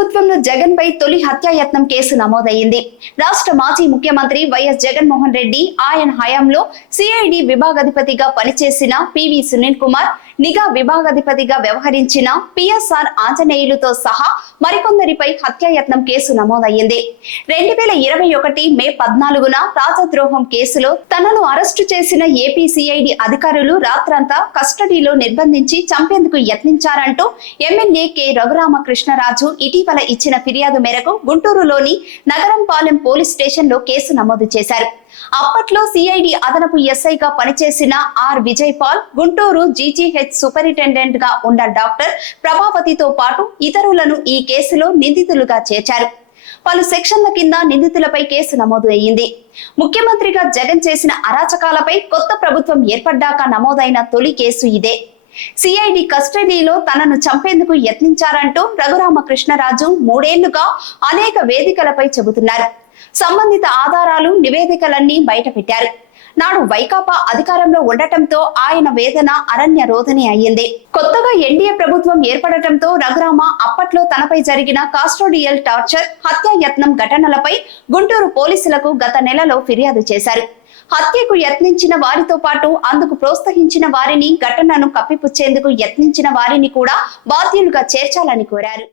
ప్రభుత్వంలో జగన్ పై తొలి హత్యాయత్నం కేసు నమోదైంది. రాష్ట్ర మాజీ ముఖ్యమంత్రి వైఎస్ జగన్మోహన్ రెడ్డి ఆయన హయాంలో సిఐడి విభాగాధిపతిగా పనిచేసిన పివి సునీల్ కుమార్, నిఘా విభాగాధిపతిగా వ్యవహరించిన పిఎస్ఆర్ ఆంజనేయులతో సహా మరికొందరిపై హత్యాయత్నం కేసు నమోదయ్యింది. 2021 మే 14న రాజద్రోహం కేసులో తనను అరెస్టు చేసిన ఏపీ సిఐడి అధికారులు రాత్రంతా కస్టడీలో నిర్బంధించి చంపేందుకు యత్నించారంటూ ఎమ్మెల్యే కె రఘురామకృష్ణరాజు ఇటీవల ఇచ్చిన ఫిర్యాదు మేరకు గుంటూరులోని నగరంపాలెం పోలీస్ స్టేషన్ లో కేసు నమోదు చేశారు. అప్పట్లో సిఐడి అదనపు ఎస్ఐగా పనిచేసిన R Vijay Paul, Guntur GGH superintendent గా ఉన్న డాక్టర్ ప్రభావతితో పాటు ఇతరులను ఈ కేసులో నిందితులుగా చేర్చారు. పలు సెక్షన్ల కింద నిందితులపై కేసు నమోదు అయ్యింది. ముఖ్యమంత్రిగా జగన్ చేసిన అరాచకాలపై కొత్త ప్రభుత్వం ఏర్పడ్డాక నమోదైన తొలి కేసు ఇదే. సిఐడి కస్టడీలో తనను చంపేందుకు యత్నించారంటూ రఘురామకృష్ణరాజు 3 ఏళ్లుగా అనేక వేదికలపై చెబుతున్నారు. సంబంధిత ఆధారాలు, నివేదికలన్నీ బయటపెట్టారు. నాడు వైకాపా అధికారంలో ఉండటంతో ఆయన వేదన అరణ్య రోదనే అయ్యింది. కొత్తగా ఎన్డీఏ ప్రభుత్వం ఏర్పడటంతో రఘురామ అప్పట్లో తనపై జరిగిన కాస్టోడియల్ టార్చర్, హత్యాయత్నం ఘటనలపై గుంటూరు పోలీసులకు గత నెలలో ఫిర్యాదు చేశారు. హత్యకు యత్నించిన వారితో పాటు అందుకు ప్రోత్సహించిన వారిని, ఘటనను కప్పిపుచ్చేందుకు యత్నించిన వారిని కూడా బాధ్యులుగా చేర్చాలని కోరారు.